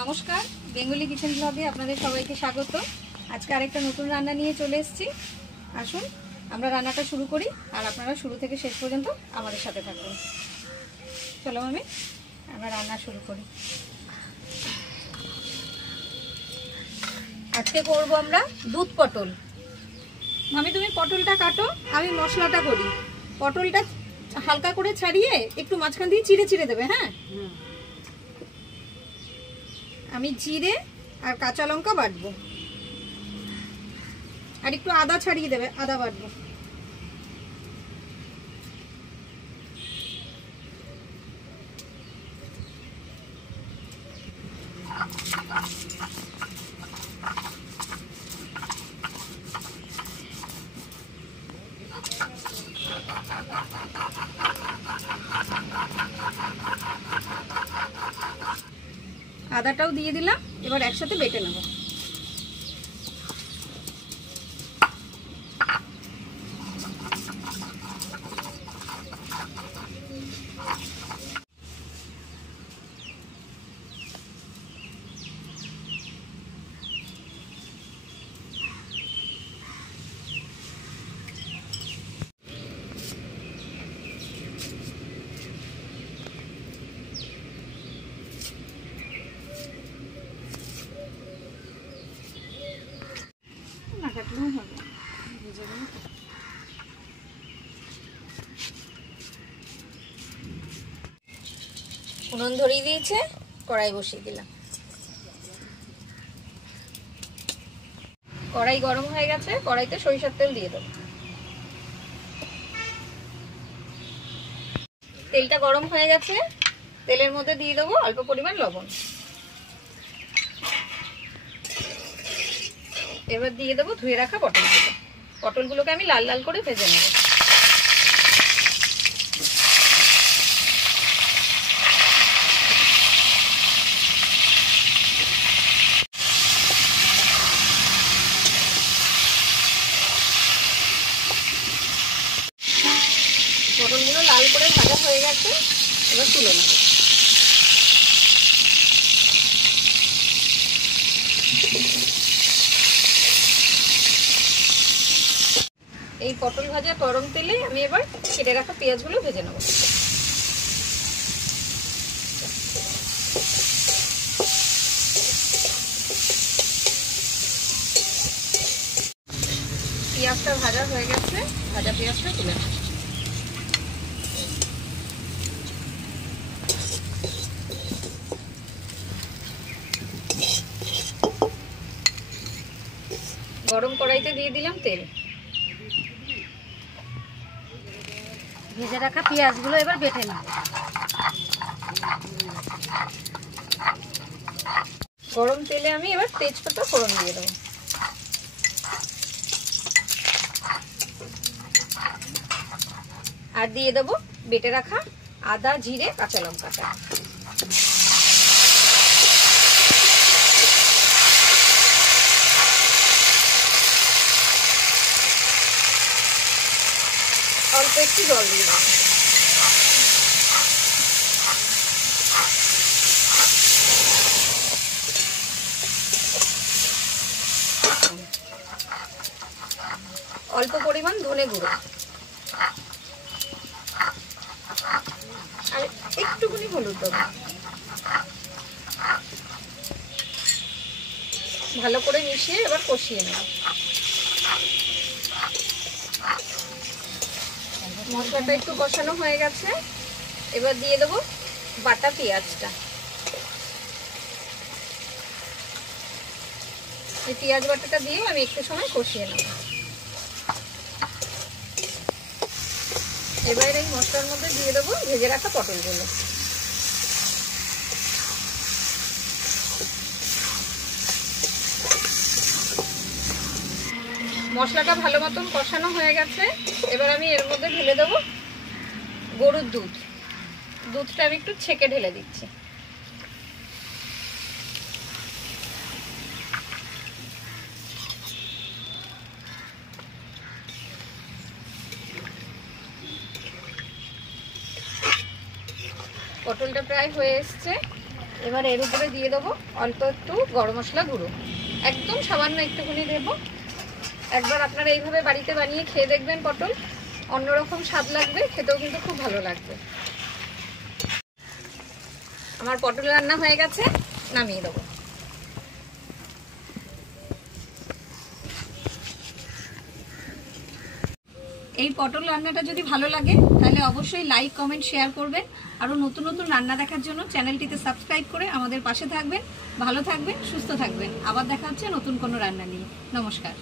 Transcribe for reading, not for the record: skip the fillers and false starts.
নমস্কার, Bengali kitchen ব্লগে আপনাদের সবাইকে স্বাগত। আজকে আরেকটা নতুন রান্না নিয়ে চলে এসেছি। আসুন আমরা রান্নাটা শুরু করি, আর আপনারা শুরু থেকে শেষ পর্যন্ত আমাদের সাথে থাকুন। চলো আমরা রান্না শুরু করি। আজকে করব আমরা দুধ পটল। তুমি পটলটা কাটো, আমি মশলাটা করি। পটলটা হালকা করে ছাড়িয়ে একটু মাঝখান দিয়ে চিড়ে চিড়ে দেবে। হ্যাঁ, আমি জিরে আর কাঁচা লঙ্কা বাটবো, আর একটু আদা ছাড়িয়ে দেবে, আদা বাটবো। আদাটাও দিয়ে দিলাম, এবার একসাথে বেটে নেব। উনুন ধরিয়ে দিয়েছে, কড়াই বসিয়ে দিলাম। কড়াই গরম হয়ে গেছে, কড়াইতে সরিষার তেল দিয়ে দেবো। তেলটা গরম হয়ে গেছে, তেলের মধ্যে দিয়ে দেবো অল্প পরিমাণ লবণ। এবার দিয়ে দেবো ধুয়ে রাখা পটলগুলো। পটলগুলোকে আমি লাল লাল করে ভেজে নেব। পটলগুলো লাল করে ভাজা হয়ে গেছে, এবার তুলে নেব। এই পটল ভাজা গরম তেলে আমি এবার কেটে রাখা পেঁয়াজগুলো ভেজে নেব। পেঁয়াজটা ভাজা হয়ে গেছে, ভাজা পেঁয়াজটা তুলে নেব। গরম কড়াইতে দিয়ে দিলাম তেল। ভেজে রাখা পেঁয়াজগুলো এবার বেটে নেব। গরম তেলে আমি এবার তেজপাতা ফোড়ন দিয়ে দেবো। আর দিয়ে দেবো বেটে রাখা আদা, জিরে, কাঁচা লঙ্কাটা। অল্প একটু জল দিয়ে দেবো। অল্প পরিমাণ ধনে গুঁড়ো আর একটুখানি হলুদ দেবো। ভালো করে মিশিয়ে এবার কষিয়ে নেব। মশলাটা একটু কষানো হয়ে গেছে, এবার দিয়ে দেবো বাটা পেঁয়াজটা। এই পেঁয়াজ বাটাটা দিয়ে আমি একটু সময় কষিয়ে নেব। এবার এই মশলার মধ্যে দিয়ে দেবো ভেজে রাখা পটলগুলো। মশলাটা ভালো মতন কষানো হয়ে গেছে, এবার আমি এর মধ্যে ঢেলে দেবো গরুর দুধ। দুধটা আমি একটু ছেঁকে ঢেলে দিচ্ছি। পটলটা প্রায় হয়ে এসছে, এবার এর উপরে দিয়ে দেবো অল্প একটু গরম মশলা গুঁড়ো, একদম সামান্য একটুখানি দেবো। একবার আপনারা এইভাবে বাড়িতে বানিয়ে খেয়ে দেখবেন পটল, অন্যরকম স্বাদ লাগবে, খেতেও কিন্তু খুব ভালো লাগবে। আমার পটল রান্না হয়ে গেছে, নামিয়ে দেবো। এই পটল রান্নাটা যদি ভালো লাগে তাহলে অবশ্যই লাইক, কমেন্ট, শেয়ার করবেন। আরও নতুন নতুন রান্না দেখার জন্য চ্যানেলটিতে সাবস্ক্রাইব করে আমাদের পাশে থাকবেন। ভালো থাকবেন, সুস্থ থাকবেন। আবার দেখা হচ্ছে নতুন কোনো রান্না নিয়ে। নমস্কার।